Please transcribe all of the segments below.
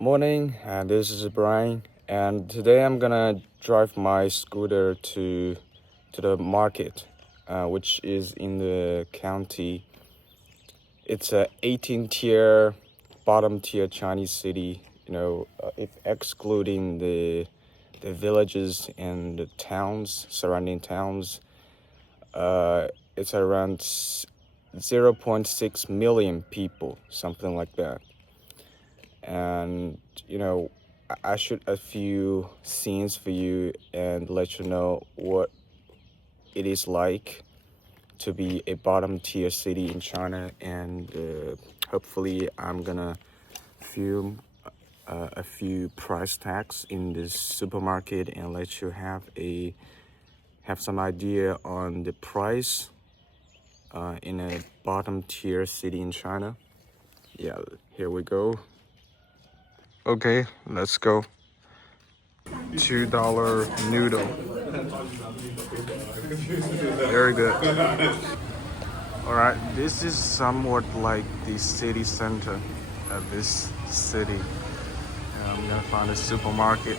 Morning, and this is Brian, and today I'm gonna drive my scooter to the market, which is in the county. It's a 18 tier, bottom tier Chinese city. If excluding the villages and the towns, surrounding towns, it's around 0.6 million people, something like that. And I shoot a few scenes for you and let you know what it is like to be a bottom tier city in China, and hopefully I'm gonna film a few price tags in this supermarket and let you have some idea on the price in a bottom tier city in China. Yeah, here we go. Okay, let's go. $2 noodle. Very good. All right, this is somewhat like the city center of this city. And I'm gonna find a supermarket.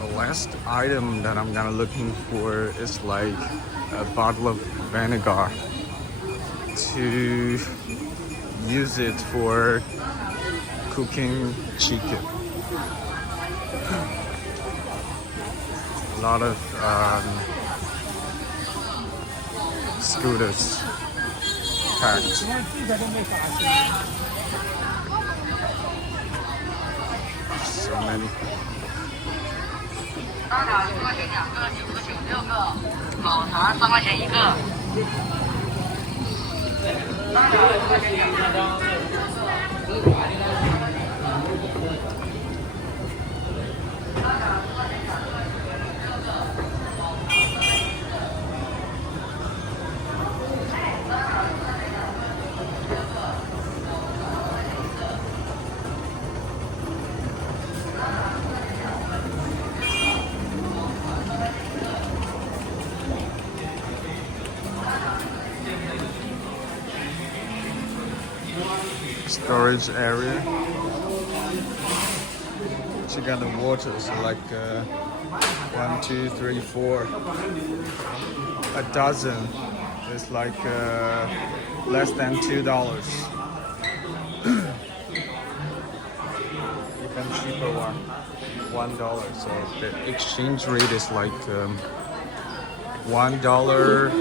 The last item that I'm gonna looking for is like a bottle of vinegar to use it for cooking chicken. A lot of scooters packed. So many. 烧鸟1块钱2个，9个9，6个，烤肠3块钱1个。烧鸟1块钱2个。Storage area. You got the water, so like 1, 2, 3, 4, a dozen. It's like less than $2. Even cheaper one, $1. So the exchange rate is like $1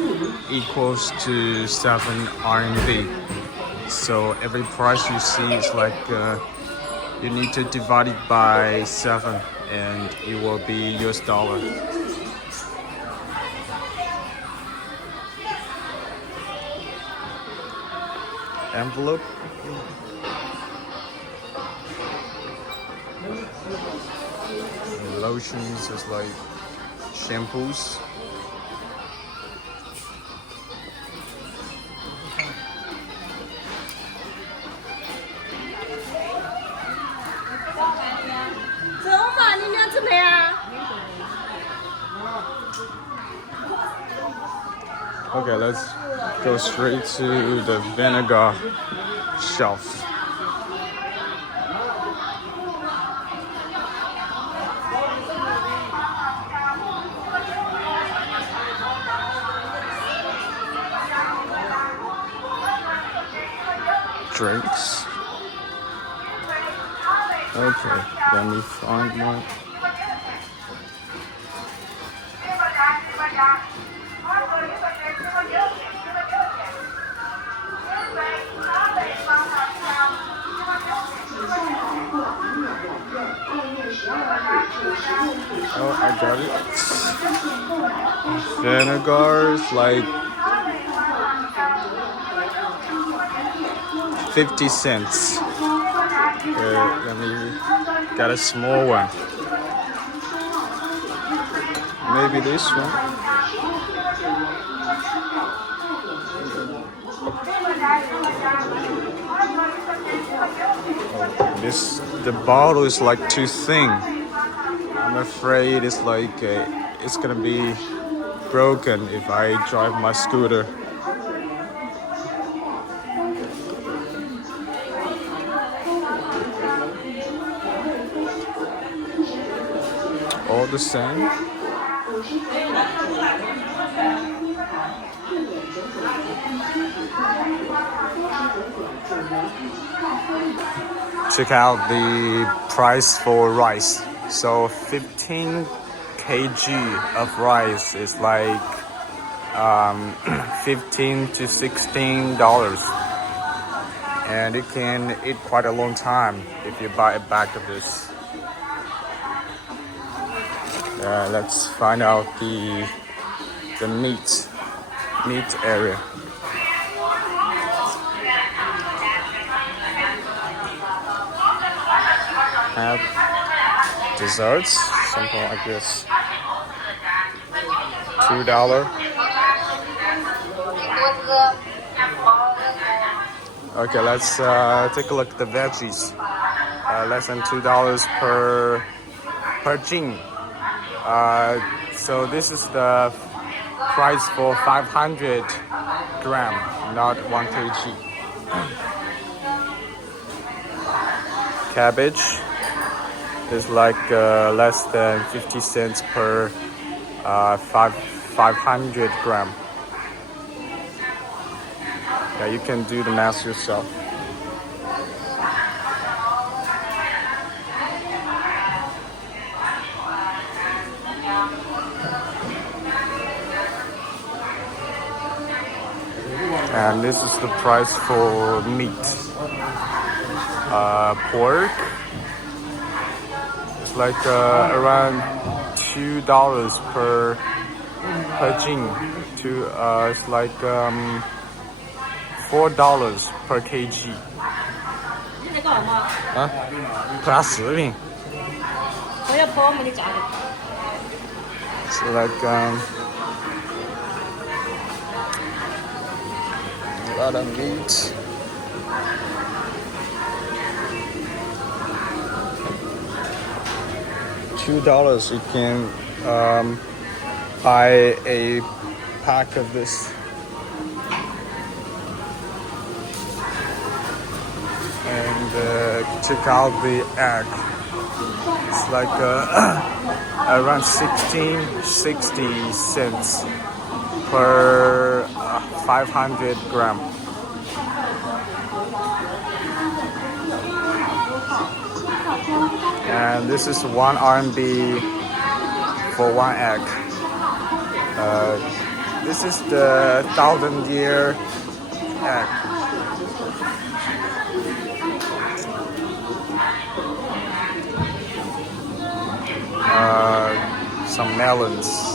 equals to 7 RMB. So every price you see is like you need to divide it by 7 and it will be US dollar. Envelope. And lotions is like shampoos. Okay, let's go straight to the vinegar shelf. Drinks. Okay, let me find one. Oh, I got it. Vinegar is like 50 cents. Let me got a small one. maybe this one. The bottle is like too thin. I'm afraid it's like it's gonna be broken if I drive my scooter. All the same. Check out the price for rice. So 15 kg of rice is like 15 to $16, and it can eat quite a long time if you buy a bag of this. Let's find out the meat area. Have desserts, something like this. $2. Okay, let's take a look at the veggies. Less than $2 per jing. So this is the price for 500 gram, not 1 kg. Cabbage is like less than 50 cents per 500 gram. Yeah, you can do the math yourself. And this is the price for meat. Pork. It's like around $2 per jing. It's like $4 per kg. 啊，赔他10饼。我要包没得价的。So like a lot of meat. $2 you can buy a pack of this. And check out the egg. It's like around 60 cents per 500 gram. And this is 1 RMB for 1 egg. This is the 1,000-year egg. Some melons.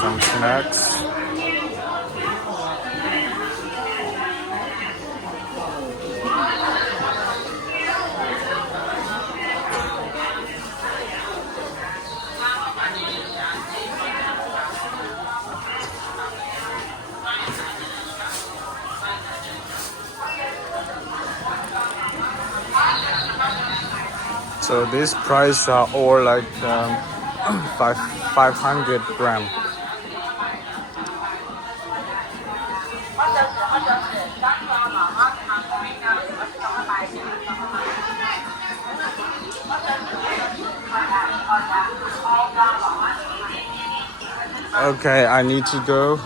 Some snacks. So these prices are all like 500 gram. Okay, I need to go.